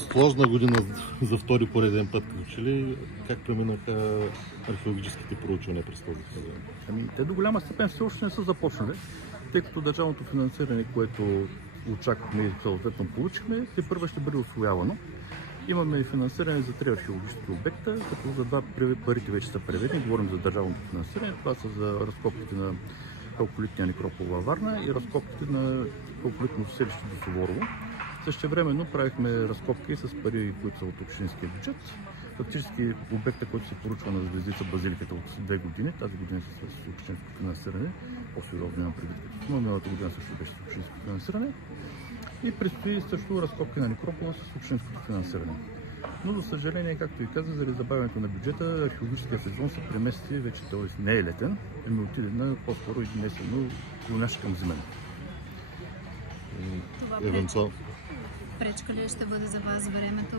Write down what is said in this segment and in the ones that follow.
Сложна година за втори пореден път, като че ли, как преминаха археологическите проучвания през този период? Те до голяма степен все още не са започнали, тъй като държавното финансиране, което очаквахме и съответно получихме, те първо ще бъде усвоявано. Имаме финансиране за 3 археологически обекта, като за 2 парите вече са преведени. Говорим за държавното финансиране. Това са за разкопките на халколитния некропол във Варна и разкопките на халколитно селище до Суворово. Същевременно правихме разкопки с пари, които са от общинския бюджет. Фактически обекта, който се поручва на Звездица базиликата от 2 години, тази година с общинско финансиране, по-сериозно нямам предвид като сума, миналата година също беше с общинско финансиране. И предстои също разкопки на некропола с общинското финансиране. Но за съжаление, както и казах, заради забавянето на бюджета, археологическия сезон се премести вече, т.е. не е летен, ами отиде на по-скоро и днесено клонящ към зимен. Евентуално. Пречка ли ще бъде за вас времето?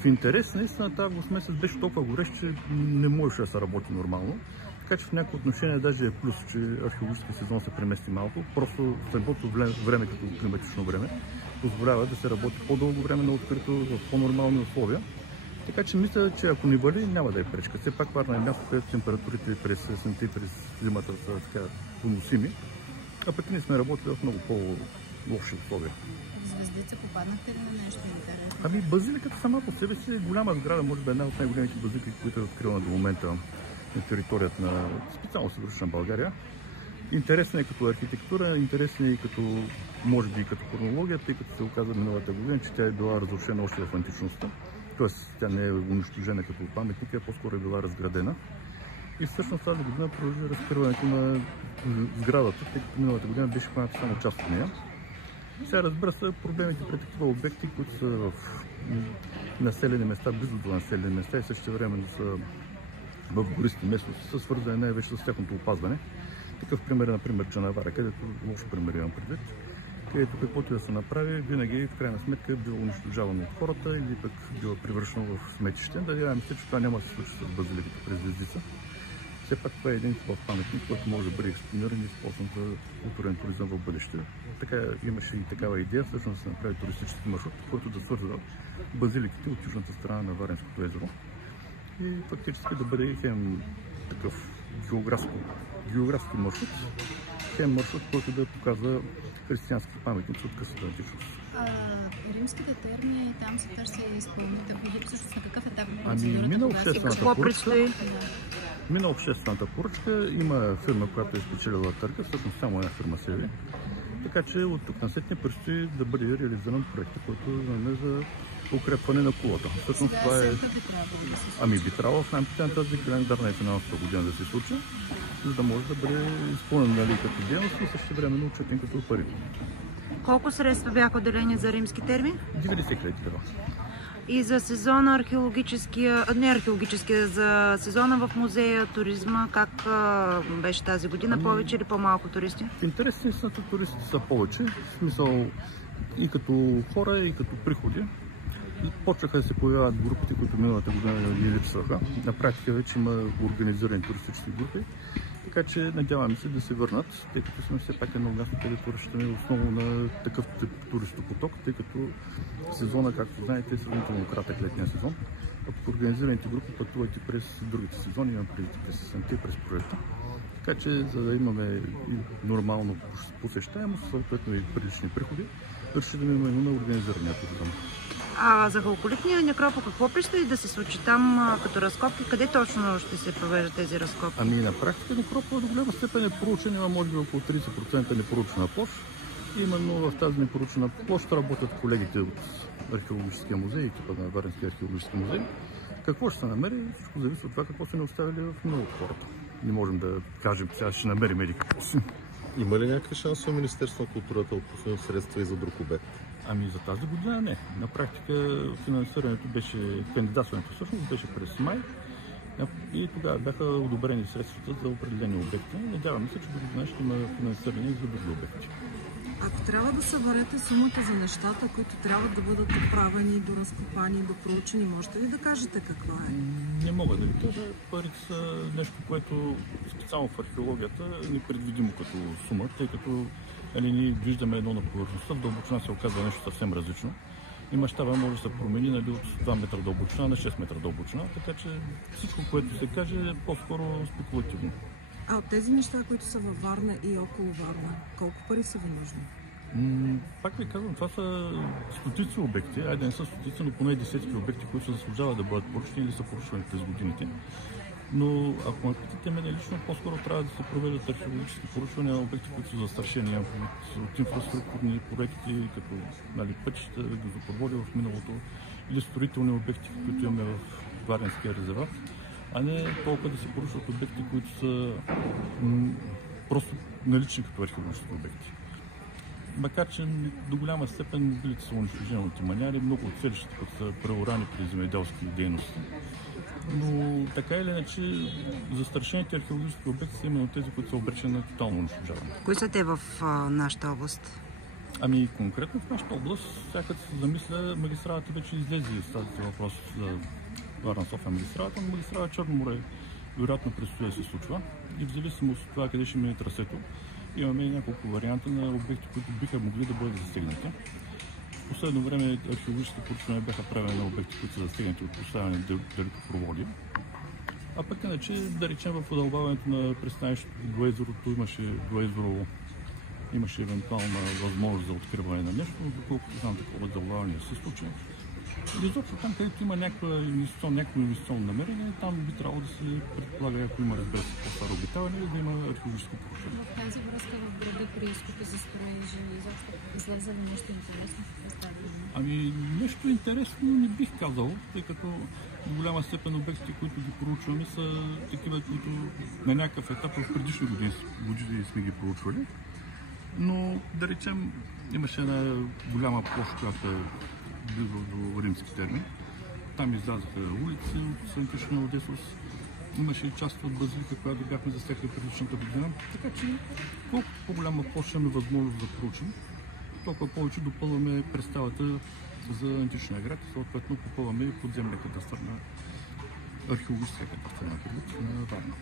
В интерес, наистина тази август месец беше толкова горещ, че не можеше да се работи нормално. Така че в някои отношения даже е плюс, че археологическия сезон се премести малко. Просто следното време като климатично време позволява да се работи по-дълго време на открито в по-нормални условия. Така че мисля, че ако ни вали, няма да е пречка. Все пак Варна е място, където температурите през есента и през зимата са така поносими. А пък ние сме работили в много по-лоши условия. Звездица попаднахте ли на нещо интересно? Базиликата сама по себе си е голяма сграда, може би една от най-големите базилики, които е открила до момента на територията на специално Североизточна България. Интересна е като архитектура, интересна е и като, може би и като хронология, тъй като се оказа миналата година, че тя е била разрушена още в античността. Тоест тя не е унищожена като паметник, а по-скоро е била разградена. И всъщност тази година продължи разкриването на сградата, тъй като миналата година беше хваната само част от нея. Сега, разбира се, проблемите при такива обекти, които са в населени места, близо до населени места и същевременно са в гористи местности, са свързани най-вече с тяхното опазване. Такъв пример е, например, Чанавара, където лошо пример имам предвид, където каквото да се направи, винаги в крайна сметка е било унищожавано от хората или пък било превръщано в сметище. Надяваме се, че това няма да се случи с базиликата през Звездица. Все пак това е един хубав паметник, който може да бъде експониран и използван за културен туризъм в бъдеще. Така имаше и такава идея, всъщност да се направи туристически маршрут, който да свързва базиликите от южната страна на Варненското езеро. И фактически да бъде хем такъв географски маршрут, хем маршрут, който да показва християнски паметници от късата античност. Римските терми, там се търси изпълнител. Всъщност на какъв етап е процедурата? Мина обществената поръчка, има фирма, която е спечелила търга, всъщност само една фирма се яви. Така че от тук насетне предстои да бъде реализиран проект, който е за укрепване на кулата. Всъщност това е... би трябвало в рамките на тази календарна и финансова година да се случи, за да може да бъде изпълнен като дейност и същевременно отчетен като пари. Колко средства бяха отделени за римски терми? 90 000 лева. И за сезона за сезона в музея, туризма, как беше тази година? Повече или по-малко туристи? В интерес на истината туристите са повече, в смисъл и като хора, и като приходи. Почнаха да се появяват групите, които миналата година ни липсваха. На практика вече има организирани туристически групи, така че надяваме се да се върнат, тъй като сме все пак едно място, където разчитаме основно на такъв туристопоток, тъй като сезона, както знаете, е сравнително кратък летния сезон. А по организираните групи пътуват и през другите сезони, имам преди през есента и през пролетта. Така че, за да имаме и нормално посещаемост, съответно и прилични приходи, разчитаме именно на организирания туризъм. А за халколитния некропол какво предстои да се случи там като разкопки? Къде точно ще се провеждат тези разкопки? На практика некропол до голяма степен е проучен, има може би около 30% непоручена площ. Именно в тази непоручена площ работят колегите от археологическия музей, екипа на Варненския археологически музей. Какво ще се намери? Всичко зависи от това какво са ни оставили в много от хората. Не можем да кажем, сега ще намерим или какво си. Има ли някакви шансове Министерство на културата отпуснат средства и за друг обект? За тази година не. На практика финансирането беше, кандидатстването всъщност беше през май и тогава бяха одобрени средствата за определени обекти. Надяваме се, че до година ще има финансиране и за други обекти. Ако трябва да съберете сумата за нещата, които трябва да бъдат отправени, доразкопани, допроучени, можете ли да кажете каква е? Не мога да ви кажа. Парите са нещо, което специално в археологията е непредвидимо като сума, тъй като ние виждаме едно на повърхността, в дълбочина се оказва нещо съвсем различно. и мащаба може да се промени, нали, от 2 метра дълбочина на 6 метра дълбочина, така че всичко, което се каже, е по-скоро спекулативно. А от тези неща, които са във Варна и около Варна, колко пари са ви нужни? Пак ви казвам, това са стотици обекти, айде не са стотици, но поне десетки обекти, които заслужават да бъдат поръчани или са поръчвани през годините. Но ако ме питате мен лично, по-скоро трябва да се проведат археологически поръчвания на обекти, които са застрашени от инфраструктурни проекти, като, нали, пътища, газопроводи в миналото или строителни обекти, които имаме в Варненския резерват, а не толкова да се поръчват обекти, които са просто налични като археологически обекти. Макар че до голяма степен билите са унищожени от маняри, много от селищата, които са преорани при земеделски дейности. Но така или иначе, застрашените археологически обекти са именно тези, които са обречени на тотално унищожаване. Кои са те в нашата област? Ами конкретно в нашата област, всяка се замисля, магистралата вече излезе с този въпрос за Варна-София магистралата, но магистрала Черно море вероятно предстои да се случва. И в зависимост от това къде ще мине трасето, имаме няколко варианта на обекти, които биха могли да бъдат засегнати. В последно време археологически проучвания бяха правени на обекти, които са засегнати от поставяне на далекопроводи. А пък иначе, да речем, в удълбаването на пристанището до езерото имаше евентуална възможност за откриване на нещо, но доколкото знам, такова удълбаване се случи. Или изобщо там, където има някакво инвестиционно намерение, там би трябвало да се предполага, ако има, разбира се, по-старо обитаване, да има археологическо проучване. В тази връзка в града при изкопа за строежа изобщо излезе ли нещо интересно? Ами нещо интересно не бих казал, тъй като в голяма степен обектите, които ги проучваме, са такива, които на някакъв етап в предишни години сме ги проучвали. Но да речем, имаше една голяма площ, която е близо до римски терми. Там излязаха улици от Сантишна Одесос. Имаше и част от базилика, която бяхме засекли предишната година. Така че колкото по-голяма площ имаме възможност да проучим, толкова повече допълваме представата за античния град и съответно попълваме и подземния катастър на археологическия катастър на Варна.